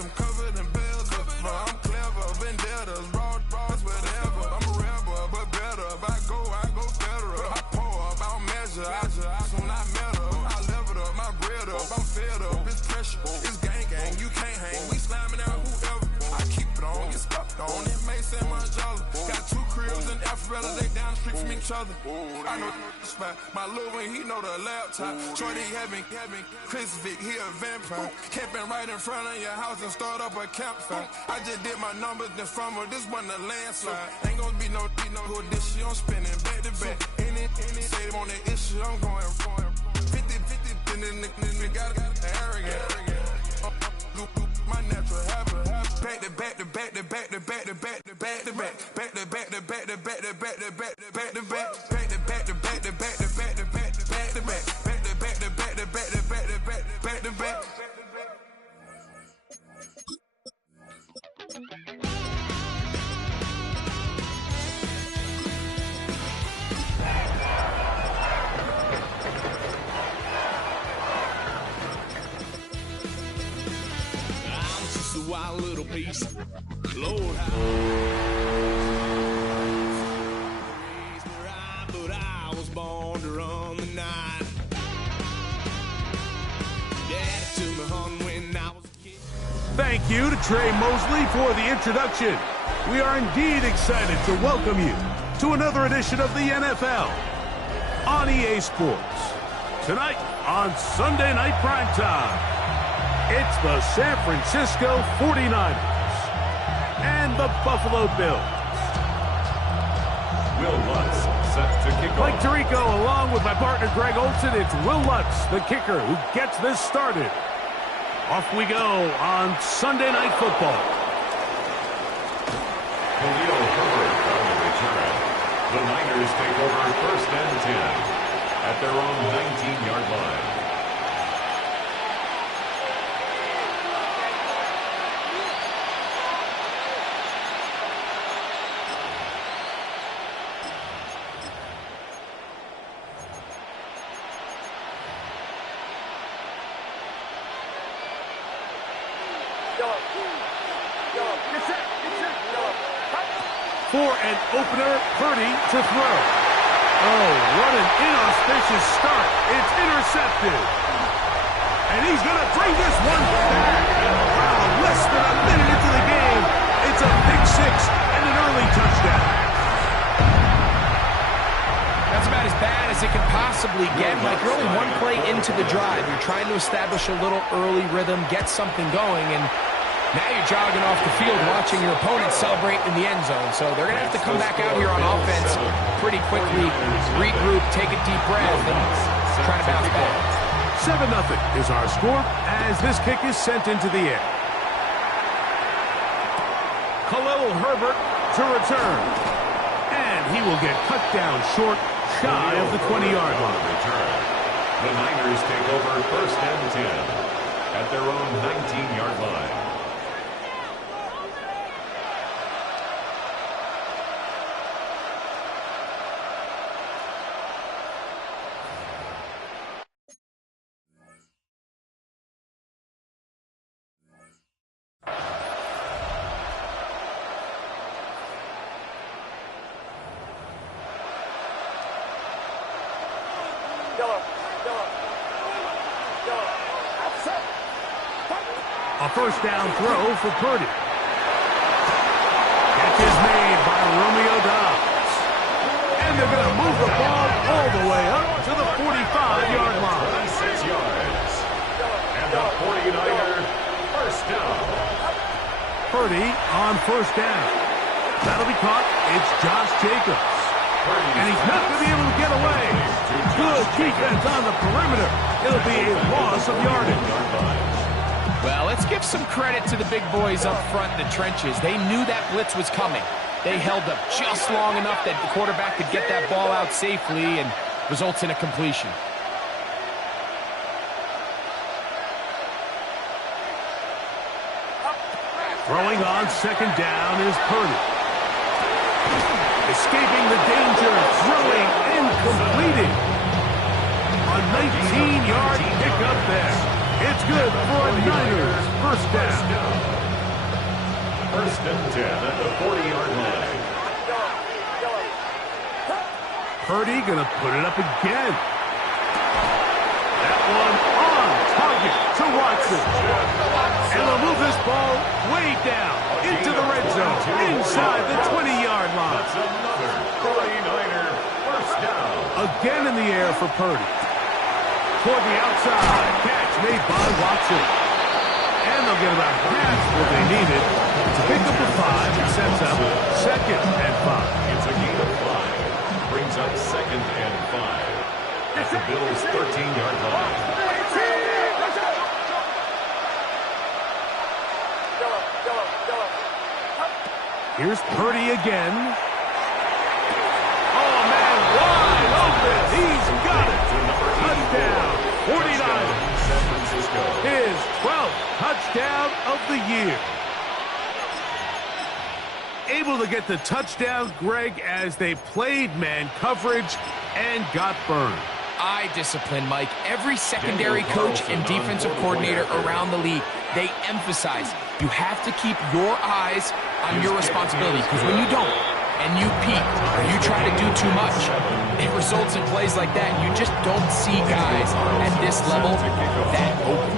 I'm covered in bells. But I'm clever, vendettas, raw dogs, whatever. I'm a rebel, but better. If I go federal. I pour up, I'll measure. I soon I met her. I leveled up, my bread up. I'm fed up, it's pressure. It's gang, you can't hang. We slamming out whoever. I keep it on, get stuck on. It may say Manjala. Got 2 cribs in Alpharetta, they down the street from each other. I know the spot. My little one, he know the laptop. Shorty having Chris Vick, he a vampire. Camping right in front of your house and start up a campfire. I just did my numbers then from her, this wasn't a landslide. Ain't gonna be no who this shit, I'm spinning back to back. Any say they want that issue, I'm going 50, and then the got arrogant. My natural habit. Back to back to back to back to back to back to back to back. Back to back to back to back to back to back to back to back. Back to back to back to back to back to back to back to back. Back to back to back to back to back to back to back. Wild little piece. Lord, but I was born to run the night. Daddy took me home when I was a kid. Thank you to Trey Mosley for the introduction. We are indeed excited to welcome you to another edition of the NFL on EA Sports. Tonight on Sunday Night Primetime. It's the San Francisco 49ers and the Buffalo Bills. Will Lutz set to kick off. Mike Tirico along with my partner Greg Olson. It's Will Lutz, the kicker, who gets this started. Off we go on Sunday Night Football. Khalil Herbert on the return. The Niners take over 1st and 10 at their own 19-yard line. For an opener, Purdy to throw. Oh, what an inauspicious start. It's intercepted. And he's going to bring this one back. Wow, less than a minute into the game. It's a big 6 and an early touchdown. That's about as bad as it can possibly get. Like, you're only one play into the drive. You're trying to establish a little early rhythm, get something going, and now you're jogging off the field watching your opponent celebrate in the end zone. So they're going to have to come back out here on offense pretty quickly, regroup, take a deep breath, and try to bounce back. 7-0 is our score as this kick is sent into the air. Khalil Herbert to return. And he will get cut down short, shy of the 20-yard line. The Niners take over 1st and 10 at their own 19-yard line. A first down throw for Purdy. Catch is made by Romeo Doubs. And they're going to move the ball all the way up to the 45-yard line. 6 yards. And the 49er first down. Purdy on first down. That'll be caught. It's Josh Jacobs. And he's not going to be able to get away. Good defense on the perimeter. It'll be a loss of yardage. Well, let's give some credit to the big boys up front in the trenches. They knew that blitz was coming. They held up just long enough that the quarterback could get that ball out safely and results in a completion. Throwing on second down is Purdy. Escaping the danger, throwing and completing. A 19-yard pickup there. It's It's good for a Niners first down. First and 10 at the 40-yard line. Purdy gonna put it up again. That one on target to Watson. And they'll move this ball way down into the red zone, inside the 20-yard line. That's another 49er first down. Again in the air for Purdy. Toward the outside, catch made by Watson. And they'll get about half what they needed to pick up the 5 and sets up second and 5. It's a gain of 5. Brings up second and 5 at the Bills' 13-yard line. Here's Purdy again. Oh, man, wide open. He's got it. Touchdown, 49ers. San Francisco. His 12th touchdown of the year. Able to get the touchdown, Greg, as they played man coverage and got burned. Eye discipline, Mike. Every secondary coach and defensive coordinator around the league, they emphasize you have to keep your eyes on your responsibility, because when you don't, and you peek, or you try to do too much, it results in plays like that. You just don't see guys at this level that open.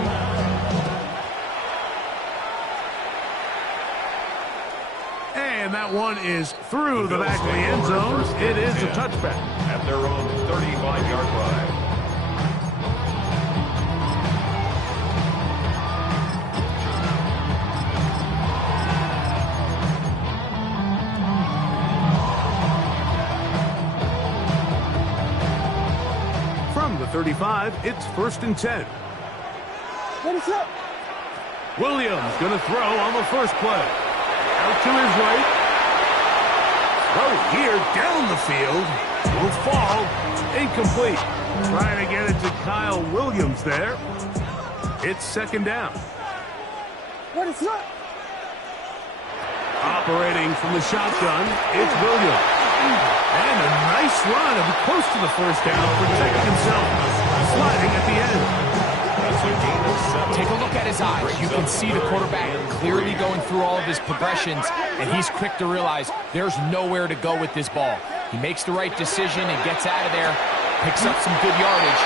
And that one is through the back of the end zone. It is a touchback. At their own 35-yard line. From the 35, it's first and 10. What is up? Williams going to throw on the first play. Out to his right. Throw here down the field. Will fall. Incomplete. Trying to get it to Kyle Williams there. It's second down. What is up? Operating from the shotgun, it's Williams. And a nice run of close to the first down, protecting himself, sliding at the end. That's a gain of 7. Take a look at his eyes. You can see the quarterback clearly going through all of his progressions, and he's quick to realize there's nowhere to go with this ball. He makes the right decision and gets out of there, picks up some good yardage,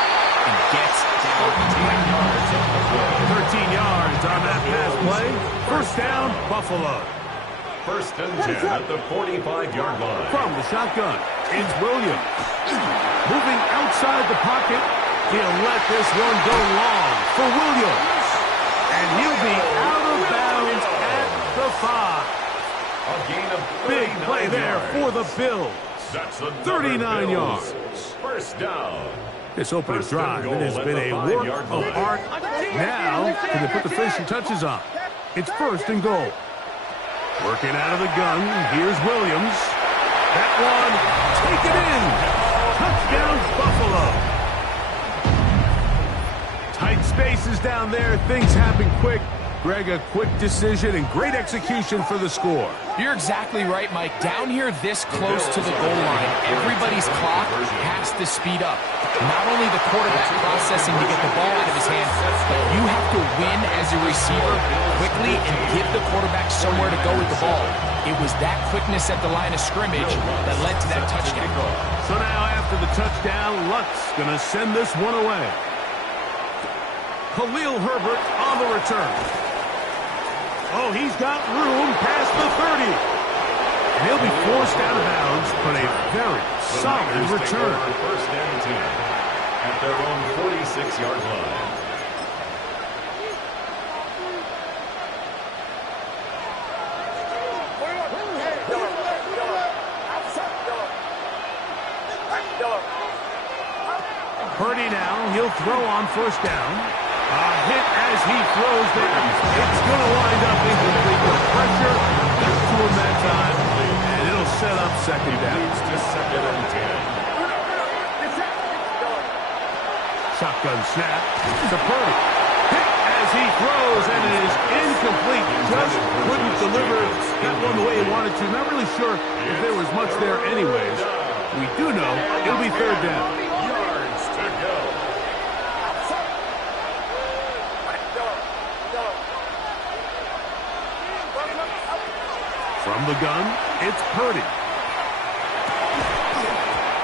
and gets down. 13 yards on that pass play. First down, Buffalo. First and 10 at the 45-yard line. From the shotgun, it's Williams. Moving outside the pocket, he'll let this one go long for Williams. And he'll be out of bounds at the 5. A gain of Big play there for the Bills. That's 39 yards. First down. This opening First and drive, goal it has at been the a work 5-yard of line. art. Now, can they put the finishing touches on? It's first and goal. Working out of the gun, here's Williams. That one, take it in. Touchdown, Buffalo. Tight spaces down there, things happen quick. Greg, a quick decision and great execution for the score. You're exactly right, Mike. Down here this close to the goal line, everybody's clock has to speed up. Not only the quarterback processing to get the ball out of his hand, but you have to win as a receiver quickly and give the quarterback somewhere to go with the ball. It was that quickness at the line of scrimmage that led to that touchdown. So now after the touchdown, Lutz going to send this one away. Khalil Herbert on the return. Oh, he's got room past the 30. And he'll be forced out of bounds, but a very solid return. First and 10 at their own 46-yard line. Purdy now, he'll throw on first down. A hit as he throws there. It's going to wind up incomplete. The pressure gets to him that time, and it'll set up second down. Leads to second and 10. Shotgun snap to Purdy. Hit as he throws, and it is incomplete. Just couldn't deliver that one the way he wanted to. Not really sure if there was much there anyways. We do know it'll be third down. Yards to go. From the gun, it's Purdy.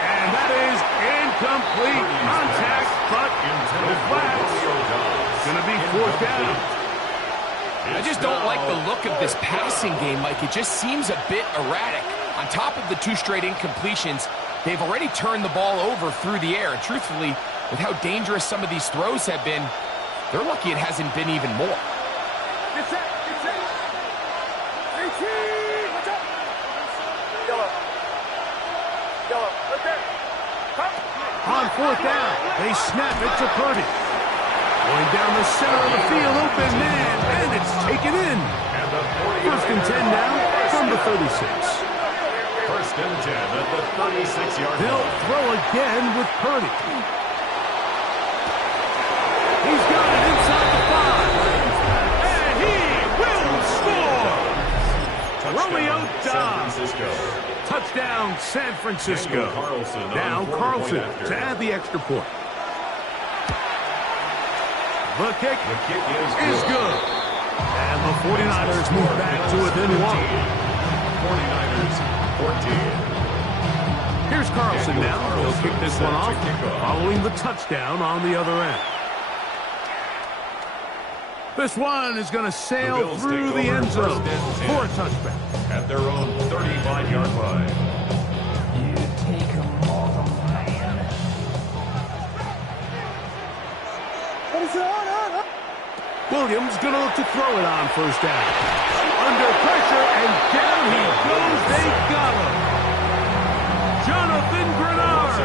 And that is incomplete contact, but no flags. Going to be fourth down. I just don't like the look of this passing game, Mike. It just seems a bit erratic. On top of the 2 straight incompletions, they've already turned the ball over through the air. And truthfully, with how dangerous some of these throws have been, they're lucky it hasn't been even more. Get set. Get set. 18. Watch out. Yellow. Yellow. Right there. Come. On fourth down, they snap it to Purdy. Going down the center of the field, open man, and it's taken in. First and 10 now from the 36. First and 10 at the 36-yard line. They'll throw again with Purdy. He's got it inside the 5. And he will score! Romeo Doubs. Touchdown, San Francisco. Now Carlson to add the extra point. The kick is good. And the 49ers move back to within 1. 49ers 14. Here's Carlson now. He'll kick this one off following the touchdown on the other end. This one is going to sail through the end zone for a touchback. At their own 35-yard line. You take them all the man. What is it? Williams going to look to throw it on first down. Under pressure, and down he goes. They got him. Jonathan Grenard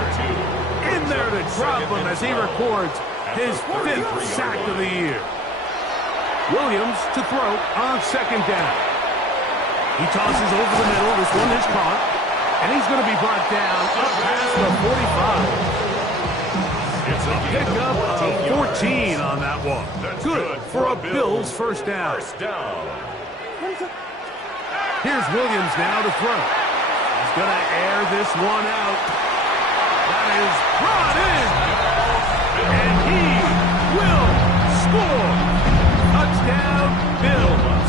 in there to drop him as he records his 5th sack of the year. Williams to throw on second down. He tosses over the middle. This one is caught. And he's going to be brought down up past the 45. It's a pickup of 14 on that one. Good for a Bills first down. Here's Williams now to throw. He's going to air this one out. That is brought in. And he will score. Touchdown, Bills.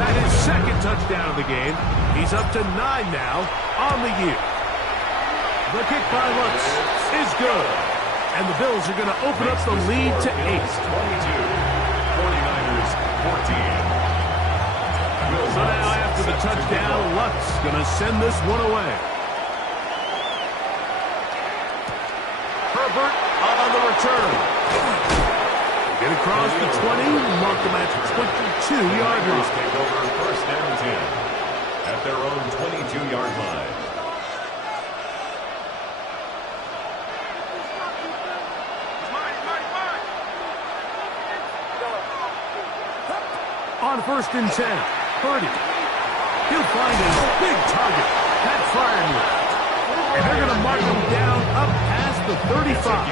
That is second touchdown of the game. He's up to 9 now on the year. The kick by Lutz is good. And the Bills are going to open up the lead to 8. 49ers 14. So now after the touchdown, Lutz going to send this one away. Herbert on the return. Get across the 20, mark them at the 22-yard line. Take over first and 10 at their own 22-yard line. On first and 10, Purdy. He'll find his big target, Pat Freiermuth. And they're going to mark him down up past the 35.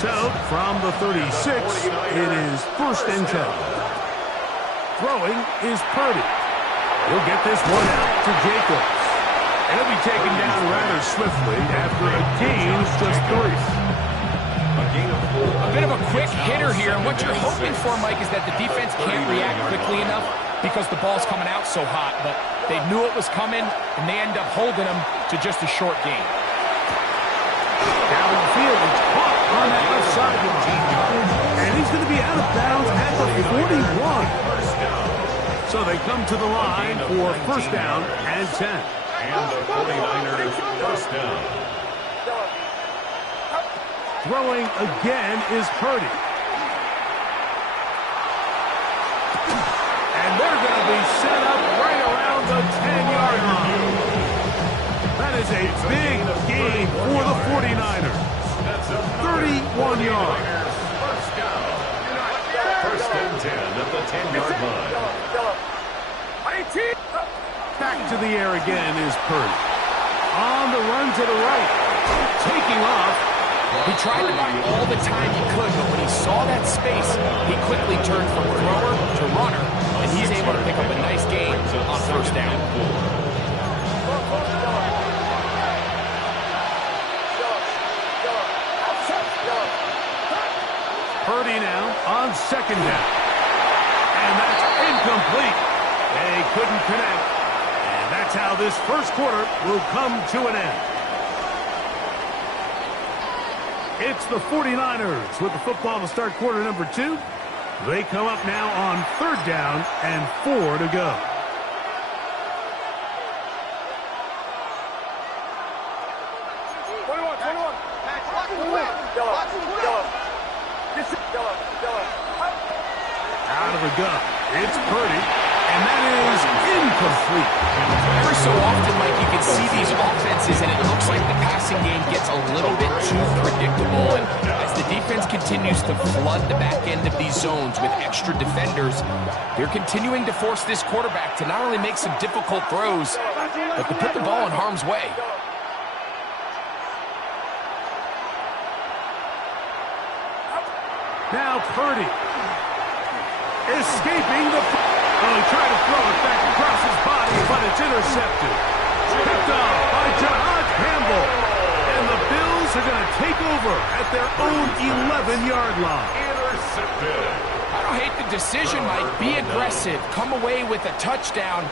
So, from the 36, it is first and 10. Throwing is Purdy. He'll get this one out to Jacobs. And he'll be taken down rather swiftly after a gain of just 3. A bit of a quick hitter here, and what you're hoping for, Mike, is that the defense can't react quickly enough because the ball's coming out so hot, but they knew it was coming, and they end up holding them to just a short gain. Down the field, it's caught on that left sideline. And he's going to be out of bounds at the 41. So they come to the line for first down and 10. And the 49ers first down. Throwing again is Purdy. And they're going to be set up right around the 10-yard line. That is a big gain for the 49ers. 31 yards. First down. First and 10 at the 10-yard line. Back to the air again is Purdy. On the run to the right. Taking off. He tried to buy all the time he could, but when he saw that space, he quickly turned from thrower to runner, and he's able to pick up a nice gain on first down. Purdy now on second down. And that's incomplete. They couldn't connect. And that's how this first quarter will come to an end. It's the 49ers with the football to start quarter number 2. They come up now on 3rd down and 4 to go. Out of the gun. It's Purdy, and that is incomplete. Every so often, Mike, you can see these offenses, and it looks like the passing game gets a little bit too predictable. And as the defense continues to flood the back end of these zones with extra defenders, they're continuing to force this quarterback to not only make some difficult throws, but to put the ball in harm's way. Now Purdy escaping the... Oh, he tried to throw it back across his body, but it's intercepted. Picked off by Jahad Campbell. And the Bills are going to take over at their own 11-yard line. Intercepted. I don't hate the decision, Mike. Be aggressive. Come away with a touchdown.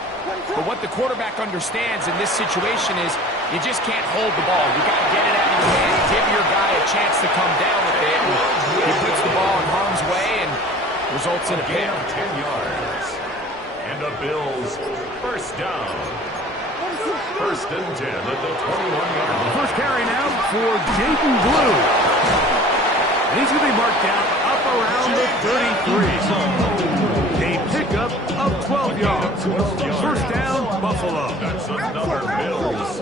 But what the quarterback understands in this situation is you just can't hold the ball. You got to get it out of your hand. Give your guy a chance to come down with it. He puts the ball in harm's way and results in a Gain pick. of 10 yards. And the Bills first down. 1st and 10 at the 21-yard line. First carry now for Jaden Blue. And he's going to be marked down up around the 33. A pickup of 12 yards. First down, Buffalo. That's another Bills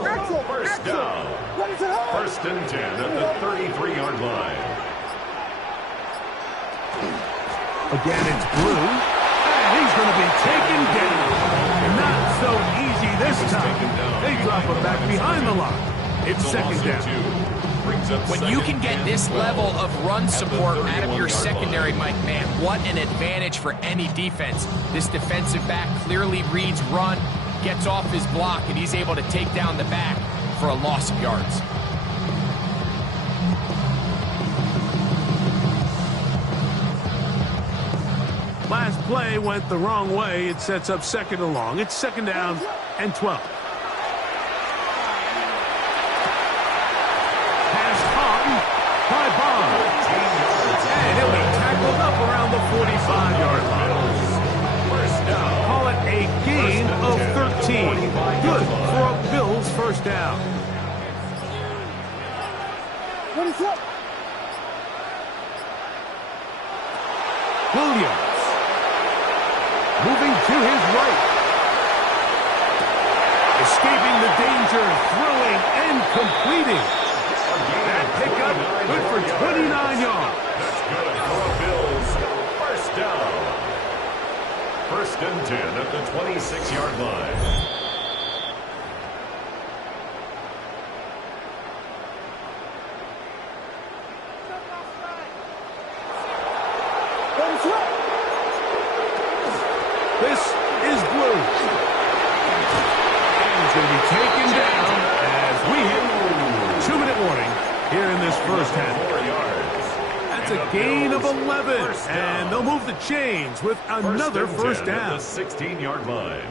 first down. 1st and 10 at the 33-yard line. Again, it's Blue. And he's going to be taken down. Not so easy this time. They drop him back behind the line. It's 2nd down. When you can get this level of run support out of your secondary, Mike, man, what an advantage for any defense. This defensive back clearly reads run, gets off his block, and he's able to take down the back for a loss of yards. Last play went the wrong way. It sets up 2nd and long. It's 2nd down and 12. Pass caught by Bond. And he'll be tackled up around the 45-yard line. First down. Call it a gain of 13. Good for a Bills first down. Williams. Moving to his right. Escaping the danger, throwing and completing. That pickup good for 29 yards. That's good for the Bills. First down. 1st and 10 at the 26-yard line. This is Blue. And he's going to be taken down as we hit 2-minute warning here in this first half. 4 yards. That's a gain of 11. And they'll move the chains with another first down. At the 16-yard line.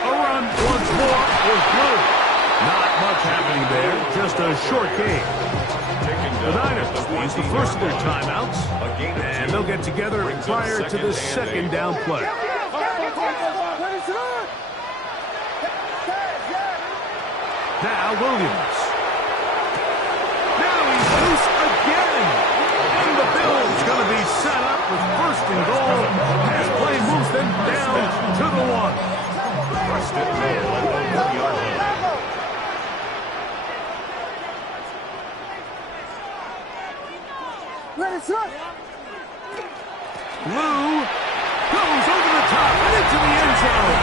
A run once more with Blue. Not much happening there. Just a short game. The Niners use the first of their timeouts, and they'll get together prior to the 2nd down play. Now Williams. Now he's loose again. And the Bills going to be set up with 1st and goal. Pass play moves them down to the 1. 1st and goal at the 1-yard line. Blue goes over the top and into the end zone.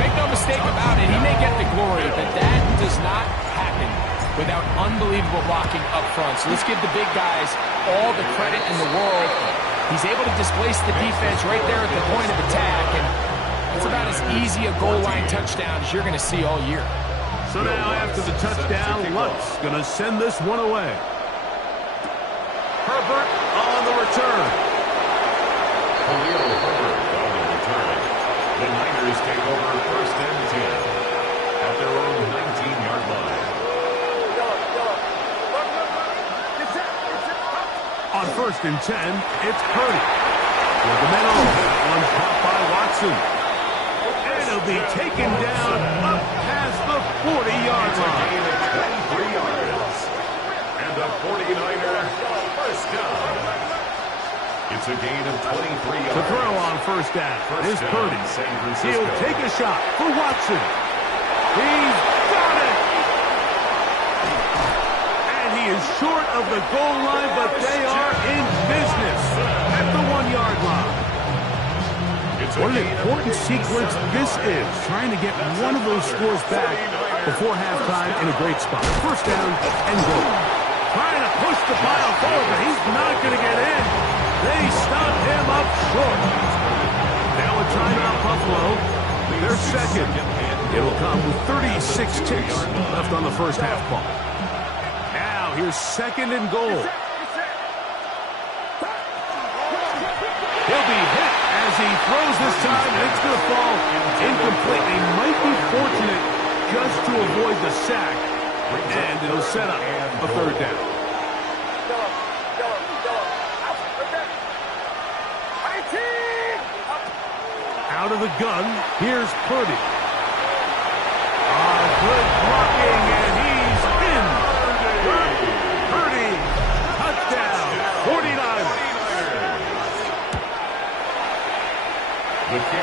Make no mistake about it, he may get the glory, but that does not happen without unbelievable blocking up front. So let's give the big guys all the credit in the world. He's able to displace the defense right there at the point of attack, and it's about as easy a goal line touchdown as you're going to see all year. So now after the touchdown, Luck's going to send this one away. Herbert on the return. Khalil Herbert on the return. The Niners take over 1st and 10 at their own 19-yard line. On 1st and 10, it's Purdy. With the middle, that one's caught by Watson. And he'll be taken down up past the 40-yard line. Gain of 23 yards. And the 49er first down. It's a gain of 23 yards. The throw on first down is Purdy. He'll take a shot for Watson. He's got it. And he is short of the goal line, but they are in business at the 1-yard line. What an important sequence this is, trying to get one of those scores back before halftime in a great spot. First down and goal. Trying to push the pile forward, but he's not going to get in. They stop him up short. Now a timeout, Buffalo. They're second. It'll come with 36 ticks left on the first half clock. Now here's 2nd and goal. He'll be hit as he throws this time, and it's going to fall incomplete. He might be fortunate just to avoid the sack, and it'll set up a 3rd down. Out of the gun, here's Purdy. Good blocking, and he's in. Purdy, touchdown, 49ers.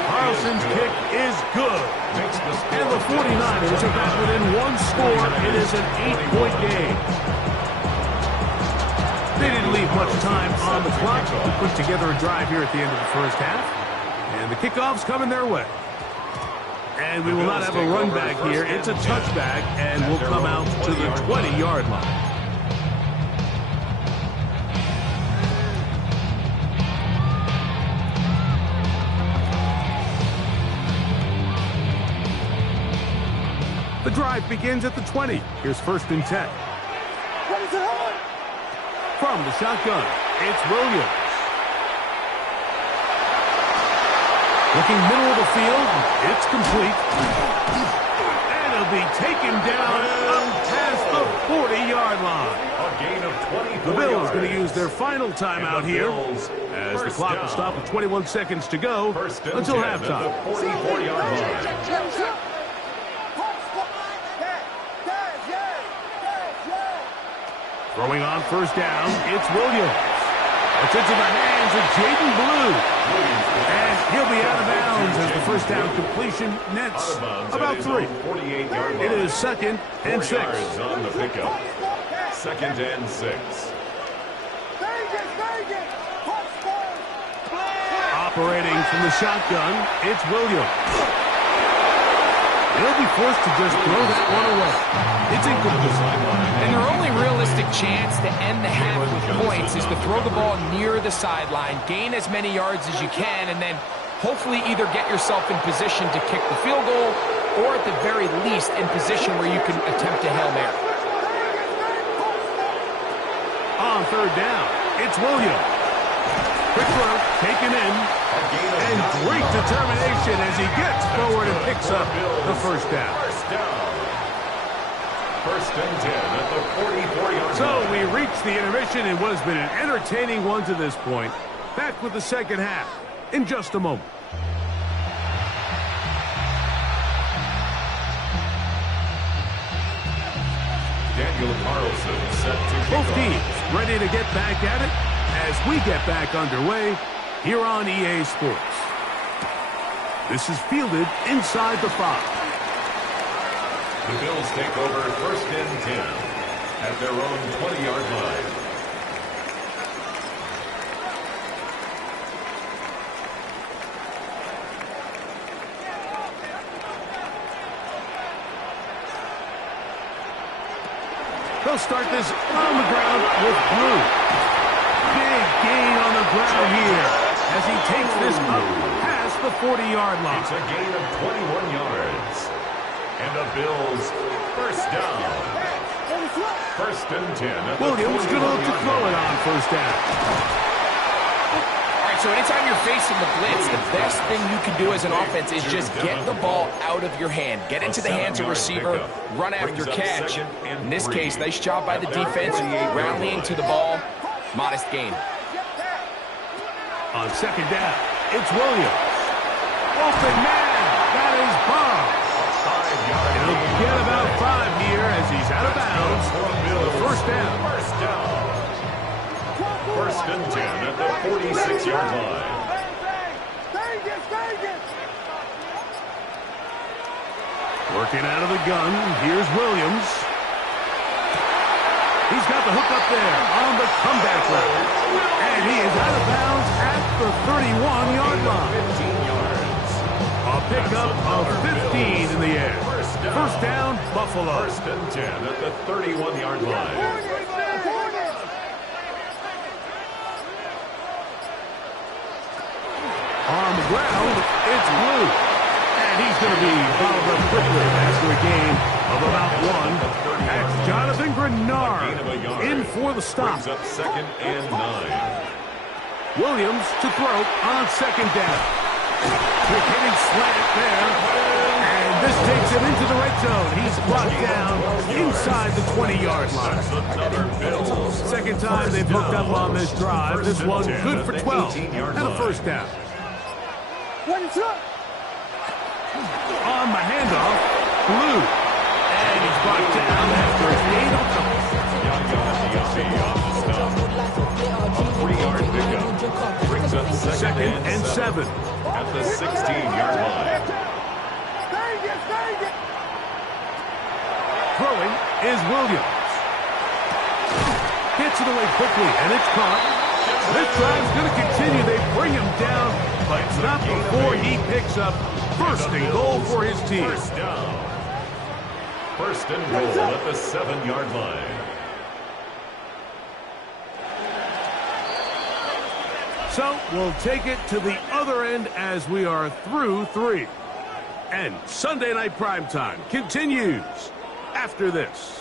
Carlson's kick is good. And the 49ers are back within 1 score. It is an 8-point game. They didn't leave much time on the clock. Put together a drive here at the end of the first half. And the kickoff's coming their way. And we will not have a run back here. It's a touchback, and we'll come out to the 20-yard line. The drive begins at the 20. Here's 1st and 10. From the shotgun, it's Williams. Looking middle of the field, it's complete. And he'll be taken down up past the 40-yard line. A gain of 24 The Bills yards. going to use their final timeout here as the clock will stop with 21 seconds to go until halftime. At the 44-yard line. Throwing on first down, it's Williams. It's into the hands of Jaden Blue. And he'll be out of bounds as the first down completion nets about 3. 48-yard line. It is 2nd and 6. Yards on the pickup. 2nd and 6. Operating from the shotgun, it's Williams. He'll be forced to just throw that one away. It's incomplete. And their only realistic chance to end the half with points is to throw the ball near the sideline, gain as many yards as you can, and then hopefully either get yourself in position to kick the field goal or at the very least in position where you can attempt a Hail Mary. On 3rd down, it's Williams. Quick throw, taken in, and great determination as he gets forward and picks up the first down. 1st and 10 at the 44-yard line. So we reach the intermission in what has been an entertaining one to this point. Back with the second half in just a moment. Daniel Carlson set to kick Both off. teams ready to get back at it as we get back underway here on EA Sports. This is fielded inside the 5. The Bills take over 1st and 10 at their own 20-yard line. They'll start this on the ground with Blue. Big gain on the ground touchdown here as he takes this up past the 40-yard line. It's a gain of 21 yards. And the Bills first down. First and 10. Williams going to look to throw it on first down. All right, so anytime you're facing the blitz, the best thing you can do as an offense is just get the ball out of your hand. Get into the hands of receiver, run after catch. In this case, nice job by the defense, rallying to the ball. Modest gain. On second down, it's Williams. Open man, that is Bob. He'll get about 5 here as he's out of bounds. First down. First and 10 at the 46-yard line. Working out of the gun, here's Williams. He's got the hook up there on the comeback route. And he is out of bounds at the 31-yard line. 15 yards. A pickup of 15 in the air. First down, Buffalo. First and 10 at the 31-yard line. On the ground, it's Blue. And he's going to be followed up quickly after a gain of about 1. That's Jonathan Grenard in for the stop. Brings up second and 9. Williams to throw on second down. Quick hitting slant there. And this takes him into the red zone. He's brought down inside the 20-yard line. Second time they've hooked up on this drive. This one good for 12 and a first down. On the handoff, Blue. And he's brought down after a gain of A 3-yard pickup. Brings up second and 7. At the 16-yard line. Throwing is Williams. Gets it away quickly, and it's caught. This drive's going to continue. They bring him down, but not before he picks up first and goal for his team. First down. First and goal at the 7-yard line. So we'll take it to the other end as we are through 3. And Sunday Night Primetime continues after this.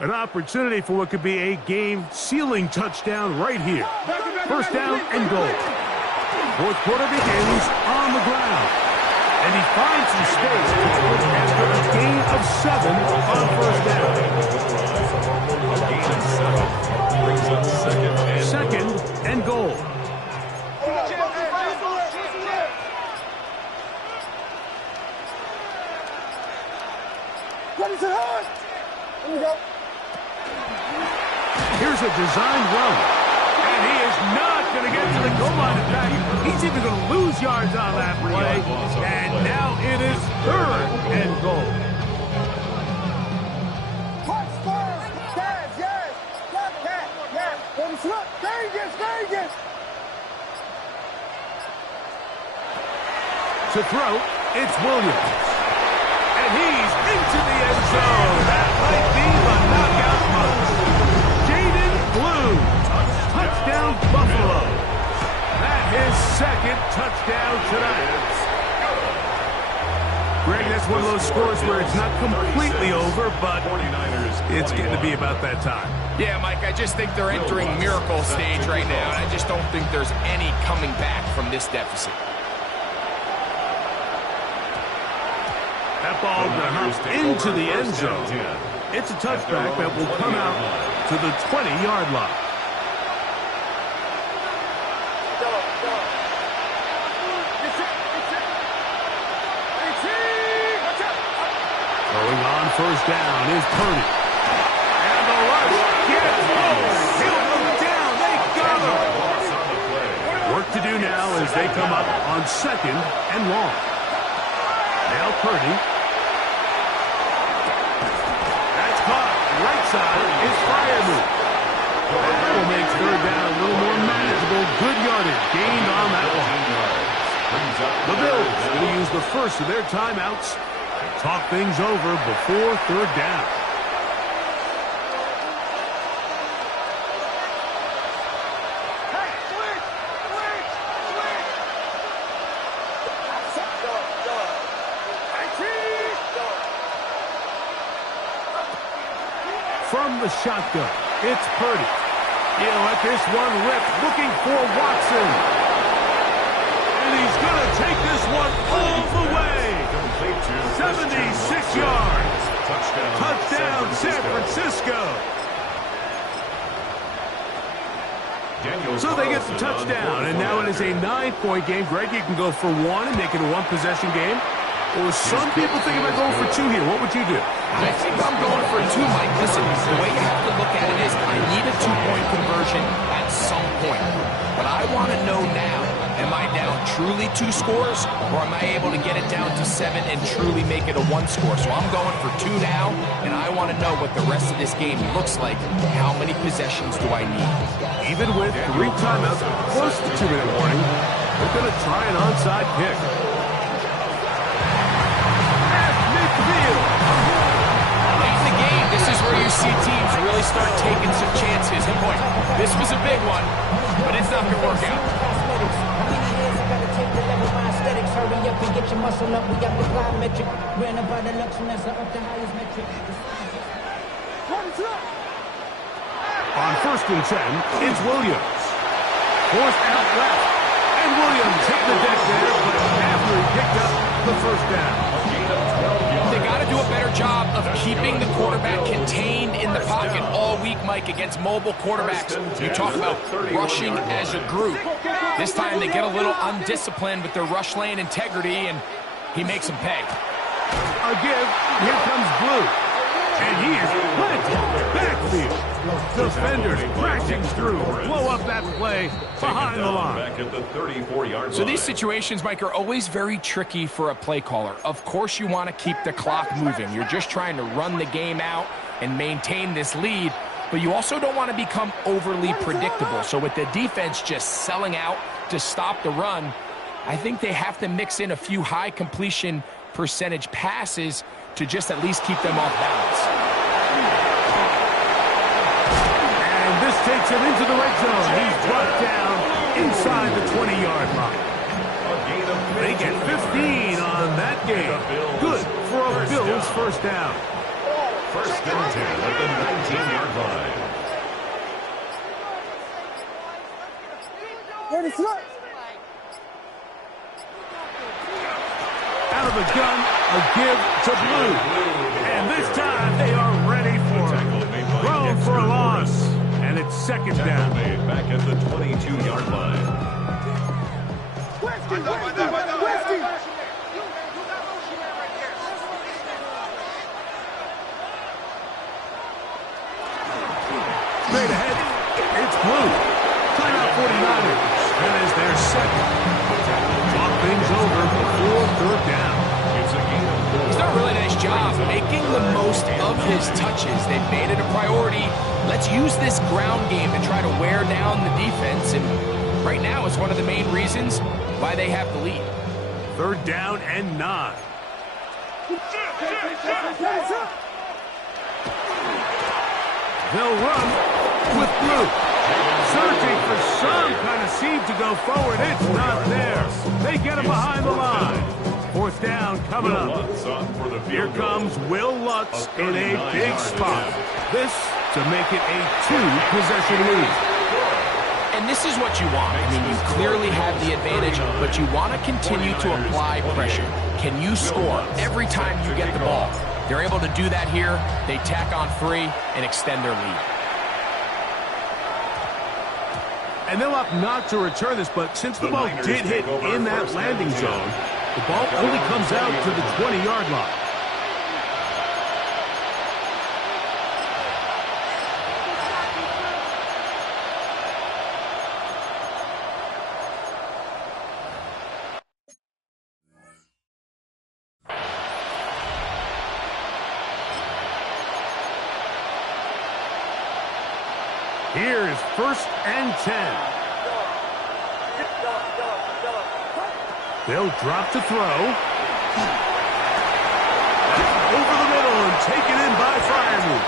An opportunity for what could be a game-sealing touchdown right here. First down and goal. Fourth quarter begins on the ground. And he finds some space after a gain of 7 on first down. A gain of 7 brings up second and goal. Here's a designed run. And he is not going to get to the goal line. In fact, he's even going to lose yards on that play. And now it is third and goal. To throw, it's Williams. And he's into the end zone. That might be the knockout punch. Jaden Blue. Touchdown Buffalo. That's his second touchdown tonight. Greg, that's one of those scores where it's not completely over, but it's getting to be about that time. Yeah, Mike, I just think they're entering miracle stage right now, and I just don't think there's any coming back from this deficit. That ball hop into the end zone. It's a touchback that will come out to the 20-yard line. Going on first down is Purdy. And the rush gets going. He'll go down. They got him. Work to do now as they come up on second and long. Now Purdy. That's caught. Right side is Freiermuth. That will make third down a little more manageable. Good yardage gained on that one. The Bills will use the first of their timeouts to talk things over before third down. From the shotgun, it's Purdy. He'll let this one rip, looking for Watson. And he's going to take this one all the way. 76 yards. Touchdown, San Francisco. So they get the touchdown, and now it is a 9-point game. Greg, you can go for one and make it a one-possession game. Or some people think about going for two here. What would you do? I think I'm going for a 2, Mike. Listen, the way you have to look at it is I need a 2-point conversion at some point. But I want to know now, am I down truly 2 scores, or am I able to get it down to 7 and truly make it a 1 score? So I'm going for 2 now, and I want to know what the rest of this game looks like. How many possessions do I need? Even with 3 timeouts, close to 2-minute warning, they're going to try an onside kick. Late in the game, this is where you see teams really start taking some chances. And boy, this was a big one, but it's not going to work out. Hurry up and get your muscle up. We got the plyometric. Ran about the lux and that's up the highest metric. On 1st and 10, it's Williams. Forced out left. And Williams hit the deck there, but after he picked up the first down. They got to do a better job of keeping the quarterback contained in the pocket all week, Mike, against mobile quarterbacks. You talk about rushing as a group. This time they get a little undisciplined with their rush lane integrity, and he makes them pay. A give. Here comes Blue. And he is planted backfield. Defenders crashing through. Blow up that play behind the line. Back at the 34-yard line. So these situations, Mike, are always very tricky for a play caller. Of course you want to keep the clock moving. You're just trying to run the game out and maintain this lead, but you also don't want to become overly predictable. So with the defense just selling out to stop the run, I think they have to mix in a few high completion percentage passes to just at least keep them off balance. And this takes him into the red zone. He's brought down inside the 20-yard line. They get 15 on that game. Good for a Bills first down. 1st and 10 at the 19-yard line. Out of the gun, a give to Blue. And this time they are ready for it. Thrown for a loss. And it's 2nd down. Back at the 22-yard line. Straight ahead, it's Blue. Timeout 49ers. That is their second. Talk things over before third down. He's done a really nice job making the most of his touches. They've made it a priority. Let's use this ground game to try to wear down the defense. And right now it's one of the main reasons why they have the lead. 3rd down and 9. They'll run with Blue. Searching for some kind of seed to go forward. It's not there. They get him behind the line. 4th down coming up. Here comes Will Lutz in a big spot. This to make it a 2-possession lead. And this is what you want. I mean, you clearly have the advantage, but you want to continue to apply pressure. Can you score every time you get the ball? They're able to do that here. They tack on 3 and extend their lead. And they'll opt not to return this, but since the ball did hit in that landing zone, the ball only comes out to the 20-yard line. Here is 1st and 10. They'll drop to throw. Over the middle and taken in by Freiermuth.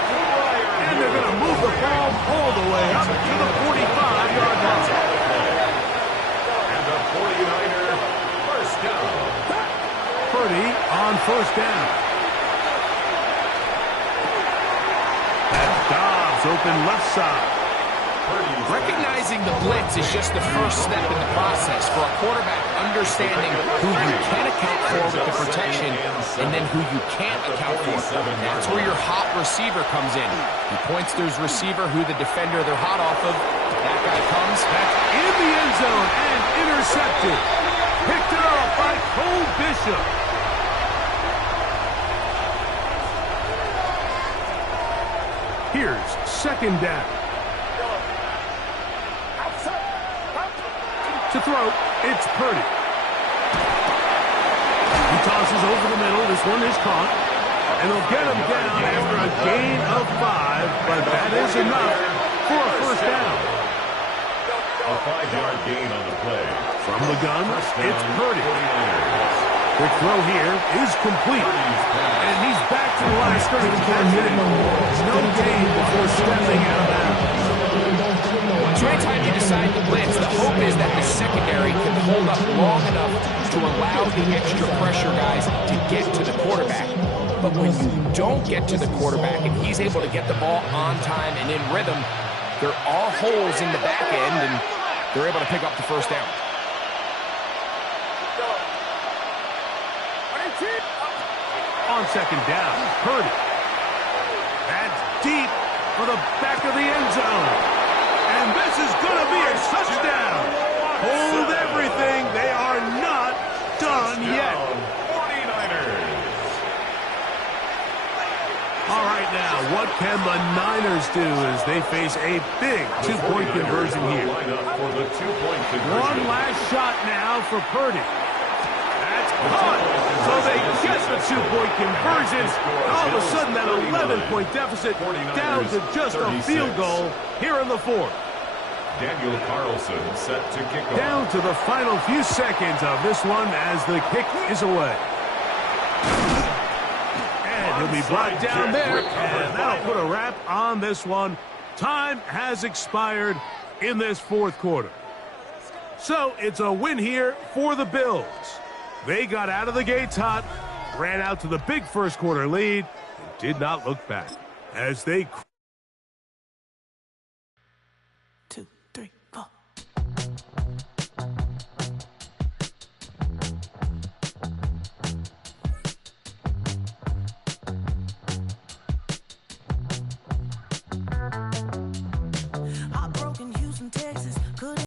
And they're going to move the ball all the way up to the 45-yard line. And the 49er first down. Purdy on first down. And Dobbs open left side. Recognizing the blitz is just the first step in the process for a quarterback understanding who you can account for with the protection and then who you can't account for. That's where your hot receiver comes in. He points to his receiver who the defender they're hot off of. That guy comes. That's in the end zone and intercepted. Picked it up by Cole Bishop. Here's second down. To throw, it's Purdy. He tosses over the middle. This one is caught. And they'll get him down after a gain of 5, but that is enough for a first down. A 5-yard gain on the play. From the gun, it's Purdy. Quick throw here is complete. And he's back to the line of scrimmage. No gain before stepping out of bounds. So anytime you decide to blitz, the hope is that the secondary can hold up long enough to allow the extra pressure guys to get to the quarterback. But when you don't get to the quarterback and he's able to get the ball on time and in rhythm, there are holes in the back end and they're able to pick up the first down. On second down, Purdy. That's deep for the back of the end zone. And this is going to be a touchdown. Hold everything. They are not done yet. 49ers. All right, now, what can the Niners do as they face a big two-point conversion here? One last shot now for Purdy. That's caught. So they get the two-point conversion. All of a sudden, that 11-point deficit down to just a field goal here in the fourth. Daniel Carlson set to kick off. Down to the final few seconds of this one as the kick is away. And he'll be brought down there, and that'll put a wrap on this one. Time has expired in this fourth quarter. So it's a win here for the Bills. They got out of the gates hot, ran out to the big first quarter lead, and did not look back as they